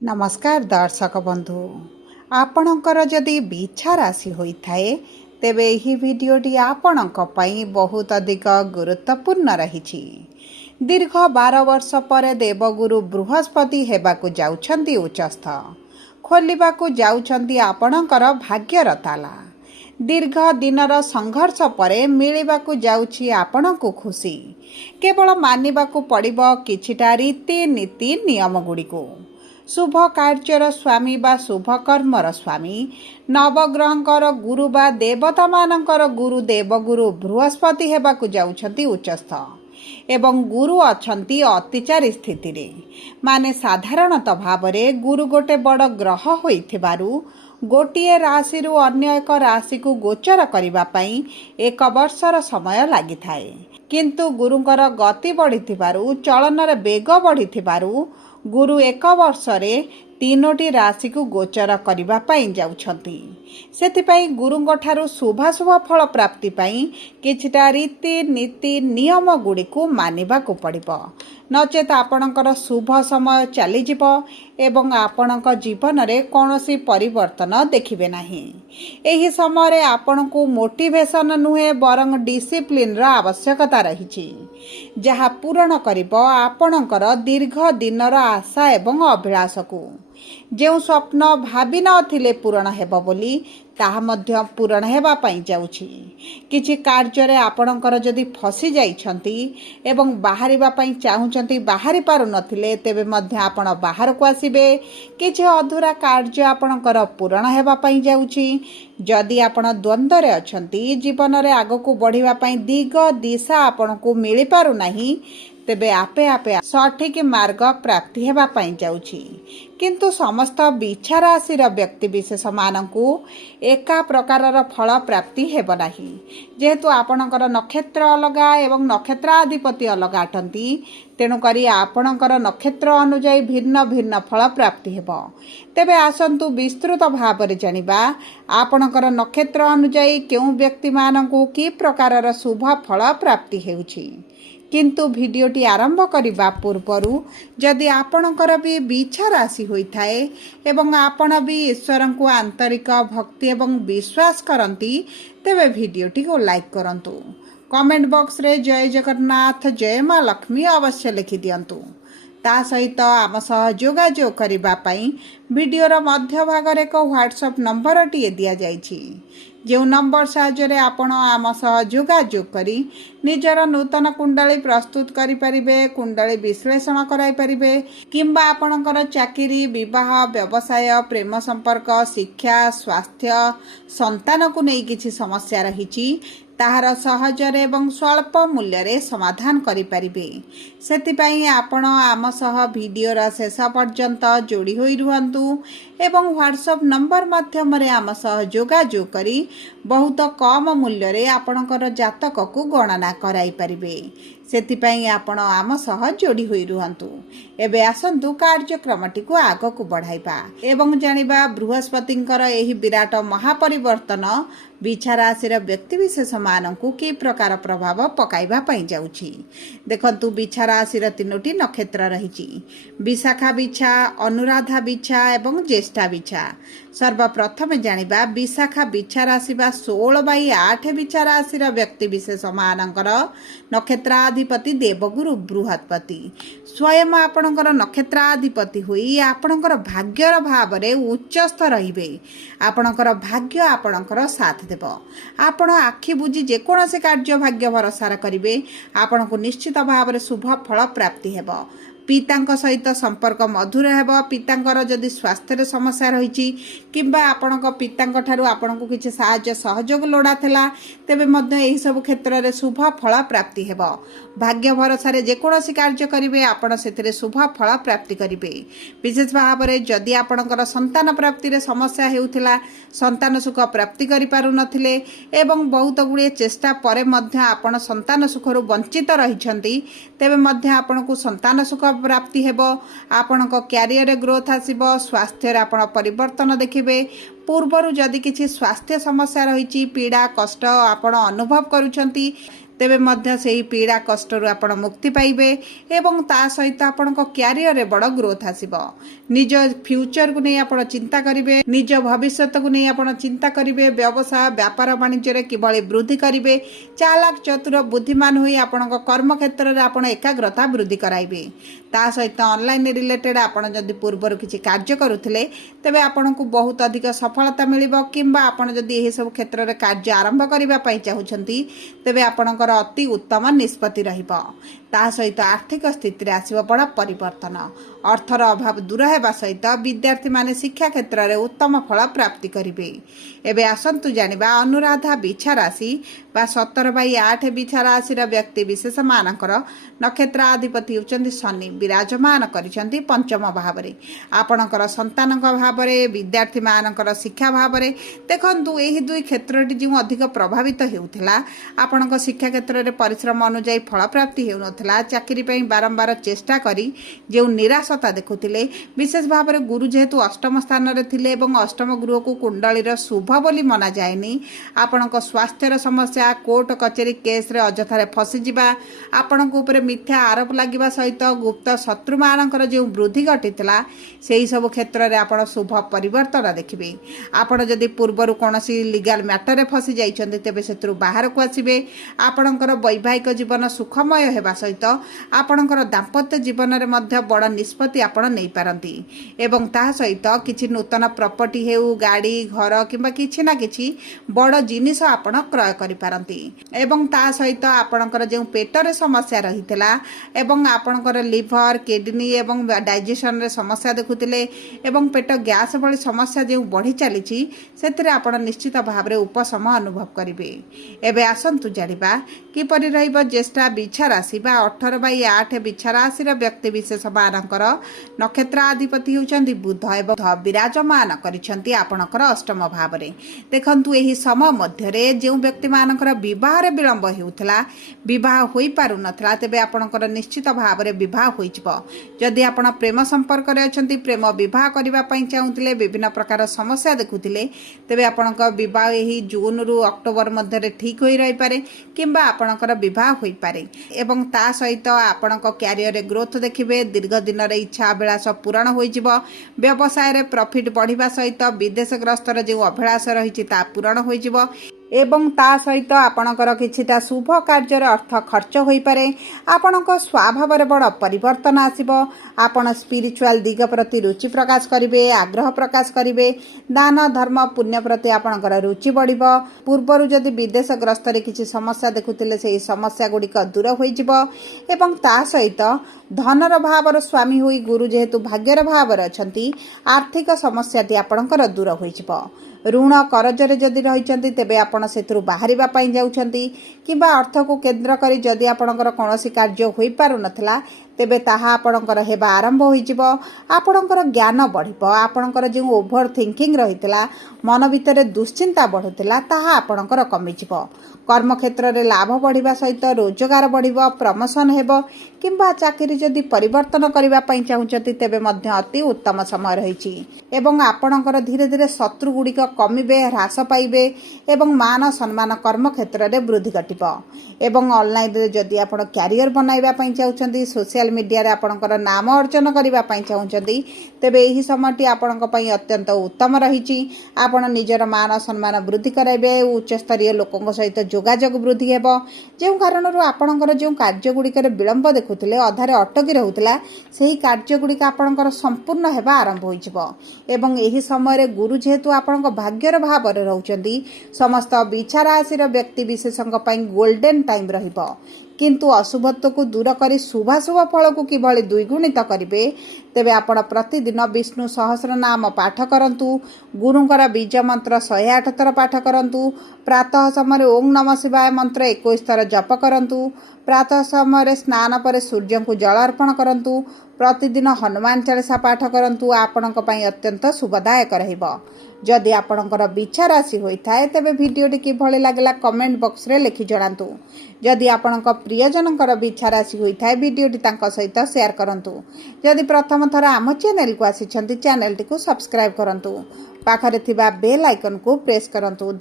नमस्कार दर्शक बंधु आपणकर जदि बिछा राशि होइथाए तेबे एही भिडियोटी आपणक पई बहुत अधिक गुरुत्वपूर्ण रही। दीर्घ 12 वर्ष पर देवगुरु बृहस्पति हेबाकु जाउछंती उच्चस्थ खोलिबाकु जाउछंती आपणकर भाग्यर ताला। दीर्घ दिनर संघर्ष परे मिलिबाकु जाउछि आपणकु खुशी। केवल मानिबाकु पड़िबो किछिटा रीति नीति नियम गुड़िको। शुभ कार्यर स्वामी बा शुभ कर्मर स्वामी नवग्रहंकर गुरु बा देवता मानकर गुरु देवगुरु बृहस्पति हेबाकु जाउछंती उच्चस्थ एवं गुरु अछंती अतिचारी स्थिति रे। माने साधारणतः भावरे गुरु गोटे बड़ ग्रह होइथिबारु गोटिए राशि रु अन्य एक राशि को गोचर करिबा पई एक वर्षर समय लागिथाए। किंतु गुरुंकर गति बढ़िथिबारु चलनर बेग बढ़िथिबारु गुरु एक वर्षरे 3टी राशि को गोचर करिबा पई जाउछंती। सेथिपई गुरुंग ठारू शुभाशुभ फल प्राप्ति पई किछिटा रीति नीति नियम गुड़ी को मानिबा को पड़िबो। नचेत आपणकर शुभ समय चली जिवो एवं आपणक जीवन रे कोनोसी परिवर्तन देखिबे नाही। एही समय रे आपणको मोटिवेशन नुहे बरंग डिसिप्लिन रा आवश्यकता रहिछि जहा पूर्ण करिबो आपणकर दीर्घ दिनर आशा एवं अभिलाष को। जो स्वप्न भाबी नथिले पूर्ण हेबो बोली ताहा मध्य पूर्ण हेबा पई जाउछि। किछि कार्य रे आपणकर जदि फसी जाइछंती एवं बाहरिबा पई चाहुचंती बाहरी पारु नथिले तेबे मध्य आपण बाहर को आसीबे। किछि अधूरा कार्य आपणकर पूर्ण हेबा पई जाउछि। जदि आपण द्वंद्व रे अछंती जीवन रे आगको बढ़िबा पई दिग दिशा आपणको मिली पारु नाही तेबे आपे आपे सठिक मार्ग प्राप्ति हेबा पई जाउछि। किंतु समस्त बिछा राशिर व्यक्ति विशेष मानकु एका प्रकारर फल प्राप्ति हेब नाही। जेहेतु आपणकर नक्षत्र अलगा एवं नक्षत्राधिपति अलगा अटंती तेणु करी आपणकर नक्षत्र अनुଯାयी भिन्न भिन्न फल प्राप्ति हेब। तेबे आसंतु विस्तृत भाव रे जानिबा आपणकर नक्षत्र अनुଯାयी केउ व्यक्ति मानकु की प्रकारर शुभ फल प्राप्ति हेउछि। किंतु भिडियोटी आरंभ करने पूर्वरु जदि आपणकर भी बिछा राशि होइथाए एवं आपण भी ईश्वर को आंतरिक भक्ति एवं विश्वास करती तेबे भिडियोटी को लाइक करंतु। कमेंट बॉक्स रे जय जगन्नाथ जय मां लक्ष्मी अवश्य लिखि दियंतु। ता सहित आम सह जोगाजोग करिबा पई वीडियोर मध्य भाग रे को व्हाट्सएप नंबर टी दिया जाइछि। जो नंबर साहाय्य आपण आम सह जोगाजोग करी निजर नूतन कुंडली प्रस्तुत करि परिबे, कुंडली विश्लेषण कराई परिबे किंबा आपणकर चाकरी विवाह व्यवसाय प्रेम संपर्क शिक्षा स्वास्थ्य संतान को नहीं किछि समस्या रहिछि ताहार सहजरे एवं स्वल्प मूल्य रे समाधान करि परिबे। सेतिपई आपण आम सह वीडियोर शेष पर्यंत जोड़ी होई रुहंतु एवं व्हाट्सएप नंबर माध्यम रे आम सह जोगाजोग करी बहुत कम मूल्य रे आपणकर जातक को गणना कराई परिबे। सेतिपई आपण आम सह जोड़ी होई रुहंतु। एबे आसंतु कार्यक्रमटी को आग को बढ़ाइबा एवं जानिबा बृहस्पतिंकर एही विराट महापरिवर्तन बिछा राशिर व्यक्ति विशेष मानकु की प्रकार प्रभाव पकाइबा पई जाउछि। देखंतु बिछा राशिर 3टी नक्षत्र रहिछि विशाखा बिछा अनुराधा बिछा एवं ज्येष्ठा बिछा। सर्वप्रथम जानिबा विशाखा बिछा राशि बा 16/8 बिछा राशिर व्यक्ति विशेष मानकर नक्षत्राधिपति देवगुरु बृहस्पति स्वयं आपणकर नक्षत्राधिपति होई आपणकर भाग्यर भाव रे उच्चस्थ रहिबे। आपणकर भाग्य आपणकर साथ देव। आपण आखि बुझी जेकोसी कार्य भाग्य भरोसा करिवे आपण को निश्चित भाव रे शुभ फल प्राप्ति हेबो। पितांक सहित संपर्क मधुर हेब। पितांकर जदि स्वास्थ्य समस्या रही किंबा आपणक पितांक ठारू आपणको किछि साहाय्य सहयोग लोड़ा थिला तेबे मध्य एही सब क्षेत्र रे शुभ फल प्राप्ति हेब। भाग्य भरोसा रे जेकोसी कार्य करिवे आपण सेथिरे शुभ फल प्राप्ति करिवे। विशेष भाव रे जदि आपणकर संतान प्राप्ति रे समस्या हेउथिला संतान सुख प्राप्ति करि पारु नथिले एवं बहुत गुड़े चेष्टा परे मध्य आपण संतान सुखरु वंचित रहिछंती तेबे मध्य आपणको संतान सुख प्राप्ति हेबो। आपणक क्यारियर ग्रोथ आसीबो। स्वास्थ्य रे आपण परिवर्तन देखिबे। पूर्वरु जदि किछि स्वास्थ्य समस्या रहिछि पीड़ा कष्ट आपण अनुभव करूछंती तेबे मध्य सेही पीड़ा कष्टरू आपण मुक्ति पाइबे एवं ता सहित आपण क्यारियर रे बड़ ग्रोथ आसीबो। निज फ्यूचर को नहीं आपण चिंता करिवे, निज भविष्य को नहीं आपण चिंता करिवे, व्यवसाय व्यापार वाणिज्य रे किभली वृद्धि करिवे, चालाक चतुर बुद्धिमान होई आपण कर्म क्षेत्र रे आपण एकाग्रता वृद्धि कराइबे। ता सहित ऑनलाइन रिलेटेड आपण जदि पूर्वर किछि कार्य करुथिले तेबे आपण को बहुत अधिक सफलता मिलिबो, किंबा आपण जदि एही सब क्षेत्र रे कार्य आरंभ करिबा पई चाहुछंती तेबे आपणकर अति उत्तम निष्पत्ति रहिबो। ता सहित आर्थिक स्थिति रे आसीबो बड़ परिवर्तन। अर्थर अभाव दूर हेबा सहित विद्यार्थी माने शिक्षा क्षेत्र रे उत्तम फल प्राप्ति करिवे। एबे आसंतु जानिबा अनुराधा बिछा राशि बा 17/8 बिछा राशि रा व्यक्ति विशेष मानकर नक्षत्र अधिपति होचंती शनि विराजमान करिसंती पंचम भाव रे। आपणकर संतानक भाव रे, विद्यार्थी मानकर शिक्षा भाव रे देखंतु एही दुई क्षेत्रटी जो अधिक प्रभावित हेउथिला, आपणक शिक्षा क्षेत्र रे परिश्रम अनुसार फल प्राप्ति हेउनथला, चाकरी पई बारंबार चेष्टा करी जो निराशता देखुथिले, विशेष भाव रे गुरु जेहेतु अष्टम स्थान रे थिले एवं अष्टम गृह को कुंडली रो शुभ बोली मना जायनी। आपणक स्वास्थ्य रो समस्या, कोर्ट कचेरी केस रे अजथारे फसी जिबा, आपणक ऊपर मिथ्या आरोप लागिबा सहित गुप्त शत्रु मानकर जो वृद्धि घटितला सेही सब क्षेत्र रे आपण शुभ परिवर्तन देखिबे। आपण जदि पूर्वरु कोनोसी लीगल मैटर रे फसी जाइछन्ते तेबे सेतरु बाहर को आसीबे। आपणकर वैवाहिक जीवन सुखमय हेबा सहित आपणकर दाम्पत्य जीवन रे मध्य बड़ निष्पत्ति आपण नै पारंती एवं ता सहित किछि नूतन प्रॉपर्टी हेउ, गाड़ी, घर किंबा किछि ना किछि बड़ जिनिस आपण क्रय करि पारंती एवं ता सहित आपणकर जे पेट रे समस्या रहितला एवं आपणकर लिवर, किडनी एवं डाइजेशन रे समस्या देखुतिले एवं पेट गैस भली समस्या जे बढ़ी चली सेतिरे आपण निश्चित भाव रे उपशम अनुभव करिवे। एबे आसंतु जानिबा किपरि रहिबो ज्येष्ठा बिछा राशि बा 18/8 बिछा राशि रा व्यक्ति विशेष मानकर नक्षत्र अधिपति होचंती बुध एवं विराजमान करिसंती आपणकर अष्टम भाव रे। देखंतु एही समय मध्य रे जे व्यक्ति मानकर विवाह रे विलंब हेउथला, विवाह होई पारु नथला, तेबे आपणकर निश्चित भाव रे विवाह होइजबो। जदि आपण प्रेम संपर्क रे अछंती, प्रेम विवाह करिबा पई चाहुथिले, विभिन्न प्रकार समस्या देखुथिले, तेबे आपणक विवाह एही जून रु अक्टोबर मध्य रे ठीक होई रहि पारे किंबा आपणकर विवाह होई पारे एवं ता सहित आपणक कैरियर रे ग्रोथ देखिबे। दीर्घ दिन रे इच्छा अभिलाष पूरण होइजिबो। व्यवसाय रे प्रॉफिट बढ़िबा सहित विदेश ग्रस्तर जे अभिलाष रहिछि ता पूरण होइजिबो एवं ता सहित आपणकर किछिटा शुभ कार्य अर्थ खर्च होई पारे। आपणक स्वभाव रे बड़ परिवर्तन आसीबो। आपण स्पिरिचुअल दिग प्रति रुचि प्रकाश करिवे, आग्रह प्रकाश करिवे। दान धर्म पुण्य प्रति आपणकर रुचि बढ़िबो। पूर्वरु जदि विदेश ग्रस्त रे किछि समस्या देखुतिले सेही समस्या गुडी दूर होई जिवो एवं ता सहित धनर भावर स्वामी होई गुरु जेहेतु भाग्यर भावर अछंती, आर्थिक समस्याटी आपणकर दूर होई जिवो। ऋण करजरे जदि रहिचंती तेबे आपण सेतरु बाहरिबा पई जाउछंती किबा अर्थ को केंद्र करी जदि आपणकर कोनोसी कार्य होई पारु नथला तेबे ताहा आपणकर हेबा आरंभ होई जिवो। आपणकर ज्ञान बढ़िबो। आपणकर जे ओभर थिंकिंग रहितला, मन भितर दुश्चिंता बढ़ुतला, ताहा आपणकर कमी जिवो। कर्म क्षेत्र रे लाभ बढ़िबा सहित रोजगार बढ़िबो, प्रमोशन हेबो किंबा चाकरी जदि परिवर्तन करिबा पई चाहुचंती तेबे मध्य अति उत्तम समय रहिछि एवं आपणकर धीरे धीरे शत्रु गुडिक कमिबे, ह्रास पाइबे एवं मान सम्मान कर्म क्षेत्र रे वृद्धि घटिबो एवं ऑनलाइन रे जदि आपण कैरियर बनाइबा पई चाहुचंती, सोशल मीडिया रे आपणकर नाम अर्जन करिबा पई चाहुचंती तेबे एही समयटी आपणक पई अत्यंत उत्तम रहिछि। आपण निजर मान सम्मान वृद्धि कराइबे, उच्च स्तरीय लोकଙ୍କ सहित जोगाजोग वृद्धि हेबो। जे कारणरू आपणकर जे कार्य गुडिकर विलंब देखुथिले, अधारे अटकी रहुथिला, सेही कार्य गुडिक आपणकर संपूर्ण हेबा आरंभ होई जिवो एवं एही समय रे गुरु जेहेतु आपणक भाग्यर भाव रे रहउचंती, समस्त बिछा राशि रो व्यक्ति विशेषଙ୍କ पई गोल्डन टाइम रहिबो। किंतु अशुभत्व को दूर करी शुभाशुभ फल को किभली द्विगुणित करिवे तेबे आपण प्रतिदिन विष्णु सहस्र नाम पाठ करंतु, गुरुंकर बीज मंत्र 108 थर पाठ करंतु, प्रातः समय ओम नमः शिवाय मंत्र 21 थर जप करंतु, प्रातः समय स्नान पर सूर्य को जल अर्पण करंतु, प्रतिदिन हनुमान चालीसा पाठ करंतु। आपणक पई अत्यंत शुभदायक रहिबो। जदि आपणकर बिछा राशि होइथाय तेबे वीडियोटी किभली लागला कमेंट बॉक्स रे लिखि जणांतु। जदि आपणक प्रियजनकर बिछा राशि होइथाय वीडियोटी तांको सहित शेयर करंतु। जदि प्रथम थर आम चैनल को आसिछंती चैनल टी को सब्सक्राइब करंतु। पाखरे थिबा बेल आइकन को प्रेस करंतु।